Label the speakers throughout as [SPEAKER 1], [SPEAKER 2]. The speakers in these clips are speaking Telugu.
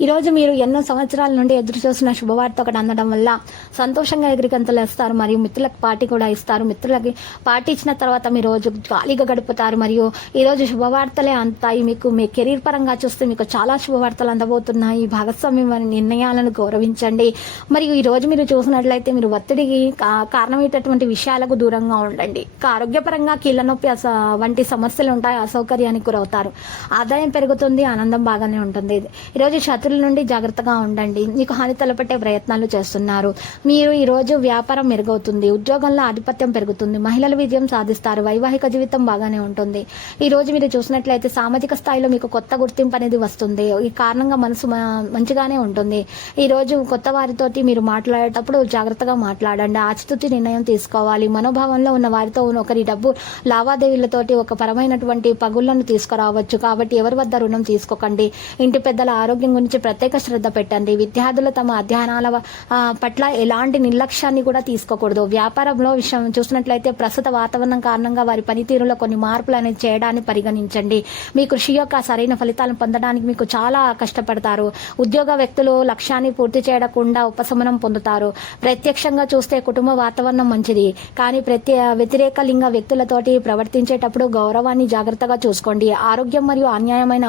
[SPEAKER 1] ఈరోజు మీరు ఎన్నో సంవత్సరాల నుండి ఎదురు చూసిన శుభవార్త ఒకటి అందడం వల్ల సంతోషంగా ఎగిరికంతలు వేస్తారు మరియు మిత్రులకు పార్టీ కూడా ఇస్తారు. మిత్రులకి పార్టీ ఇచ్చిన తర్వాత మీ రోజు ఖాళీగా గడుపుతారు మరియు ఈరోజు శుభవార్తలే అంతాయి. మీకు మీ కెరీర్ పరంగా చూస్తే మీకు చాలా శుభవార్తలు అందబోతున్నాయి. భాగస్వామి వారి నిర్ణయాలను గౌరవించండి. మరియు ఈ రోజు మీరు చూసినట్లయితే మీరు ఒత్తిడికి కారణమయ్యేటటువంటి విషయాలకు దూరంగా ఉండండి. ఆరోగ్యపరంగా కీళ్ళ నొప్పి అస- వంటి సమస్యలు ఉంటాయి. అసౌకర్యానికి గురవుతారు. ఆదాయం పెరుగుతుంది ఆనందం బాగానే ఉంటుంది. ఈరోజు శత్రుల నుండి జాగ్రత్తగా ఉండండి. మీకు హాని తలపెట్టే ప్రయత్నాలు చేస్తున్నారు. మీరు ఈరోజు వ్యాపారం మెరుగవుతుంది. ఉద్యోగంలో ఆధిపత్యం పెరుగుతుంది. మహిళలు విజయం సాధిస్తారు. వైవాహిక జీవితం బాగానే ఉంటుంది. ఈ రోజు మీరు చూసినట్లయితే సామాజిక స్థాయిలో మీకు కొత్త గుర్తింపు అనేది వస్తుంది. ఈ కారణంగా మనసు మంచిగానే ఉంటుంది. ఈ రోజు కొత్త వారితోటి మీరు మాట్లాడేటప్పుడు జాగ్రత్తగా మాట్లాడండి. ఆచితూచి నిర్ణయం తీసుకోవాలి. మనోభావంలో ఉన్న వారితో ఉన్న ఒకరి డబ్బు లావాదేవీలతోటి ఒక పరమైనటువంటి పగుళ్ళను తీసుకురావచ్చు. కాబట్టి ఎవరి వద్ద రుణం తీసుకోకండి. ఇంటి పెద్దల ఆరోగ్యం గురించి ప్రత్యేక శ్రద్ధ పెట్టండి. విద్యార్థులు తమ అధ్యయనాల పట్ల ఎలాంటి నిర్లక్ష్యాన్ని కూడా తీసుకోకూడదు. వ్యాపారంలో విషయం చూసినట్లయితే ప్రస్తుత వాతావరణం కారణంగా వారి పనితీరులో కొన్ని మార్పులు అనేది చేయడాన్ని పరిగణించండి. మీ కృషి యొక్క సరైన ఫలితాలను పొందడానికి మీకు చాలా కష్టపడతారు. ఉద్యోగ వ్యక్తులు లక్ష్యాన్ని పూర్తి చేయకుండా ఉపశమనం పొందుతారు. ప్రత్యక్షంగా చూస్తే కుటుంబ వాతావరణం మంచిది. కానీ ప్రతి వ్యతిరేక లింగ వ్యక్తులతోటి ప్రవర్తించేటప్పుడు గౌరవాన్ని జాగ్రత్తగా చూసుకోండి. ఆరోగ్యం మరియు అన్యాయమైన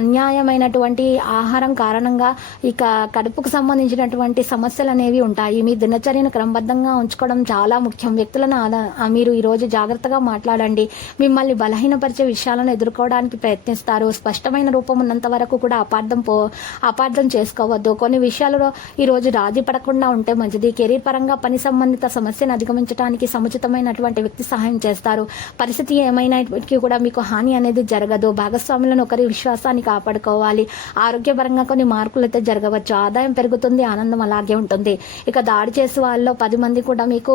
[SPEAKER 1] అన్యాయమైనటువంటి ఆహారం కారణంగా ఇక కడుపుకు సంబంధించినటువంటి సమస్యలు అనేవి ఉంటాయి. మీ దినచర్యను క్రమబద్ధంగా ఉంచుకోవడం చాలా ముఖ్యం. వ్యక్తులను ఆదా- మీరు ఈ రోజు జాగ్రత్తగా మాట్లాడండి. మిమ్మల్ని బలహీనపరిచే విషయాలను ఎదుర్కోవడానికి ప్రయత్నిస్తారు. స్పష్టమైన రూపం ఉన్నంత వరకు కూడా అపార్థం పో అపార్థం చేసుకోవద్దు. కొన్ని విషయాలలో ఈ రోజు రాజీ పడకుండా ఉంటే మంచిది. కెరీర్ పరంగా పని సంబంధిత సమస్యను అధిగమించడానికి సముచితమైనటువంటి వ్యక్తి సహాయం చేస్తారు. పరిస్థితి ఏమైనప్పటికీ కూడా మీకు హాని అనేది జరగదు. భాగస్వాములను ఒకరి విశ్వాసాన్ని కాపాడుకోవాలి. ఆరోగ్యపరంగా కొన్ని మార్పులు అయితే జరగవచ్చు. ఆదాయం పెరుగుతుంది ఆనందం అలాగే ఉంటుంది. ఇక దాడి చేసే వాళ్ళలో పది మంది కూడా మీకు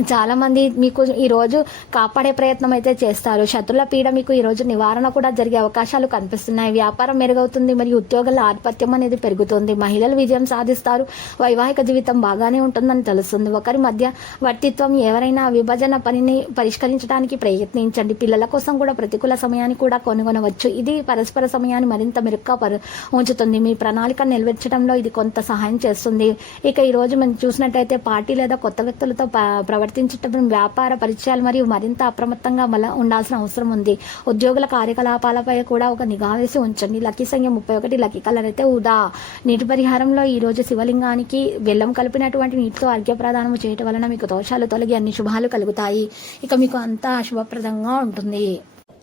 [SPEAKER 1] చాలామంది మీకు ఈరోజు కాపాడే ప్రయత్నం అయితే చేస్తారు. శత్రుల పీడ మీకు ఈరోజు నివారణ కూడా జరిగే అవకాశాలు కనిపిస్తున్నాయి. వ్యాపారం మెరుగవుతుంది మరియు ఉద్యోగాల ఆధిపత్యం అనేది పెరుగుతుంది. మహిళలు విజయం సాధిస్తారు. వైవాహిక జీవితం బాగానే ఉంటుందని తెలుస్తుంది. ఒకరి మధ్య వర్తిత్వం ఎవరైనా విభజన పనిని పరిష్కరించడానికి ప్రయత్నించండి. పిల్లల కోసం కూడా ప్రతికూల సమయాన్ని కూడా కొనుగొనవచ్చు. ఇది పరస్పర సమయాన్ని మరింత మెరుగ్గా పరు ఉంచుతుంది. మీ ప్రణాళిక నెరవేర్చడంలో ఇది కొంత సహాయం చేస్తుంది. ఇక ఈరోజు మనం చూసినట్టయితే పార్టీ లేదా కొత్త వ్యక్తులతో ప- ప్రవర్తించేటప్పుడు వ్యాపార పరిచయాలు మరియు మరింత అప్రమత్తంగా మల ఉండాల్సిన అవసరం ఉంది. ఉద్యోగుల కార్యకలాపాలపై కూడా ఒక నిఘా వేసి ఉంచండి. లక్కీ సంఖ్య ముప్పై ఒకటి లక్కీ కలర్ అయితే ఉదా నీటి పరిహారంలో ఈ రోజు శివలింగానికి బెల్లం కలిపినటువంటి నీటితో అర్ఘ్య ప్రదానం చేయటం వలన మీకు దోషాలు తొలగి అన్ని శుభాలు కలుగుతాయి. ఇక మీకు అంతా శుభప్రదంగా ఉంటుంది.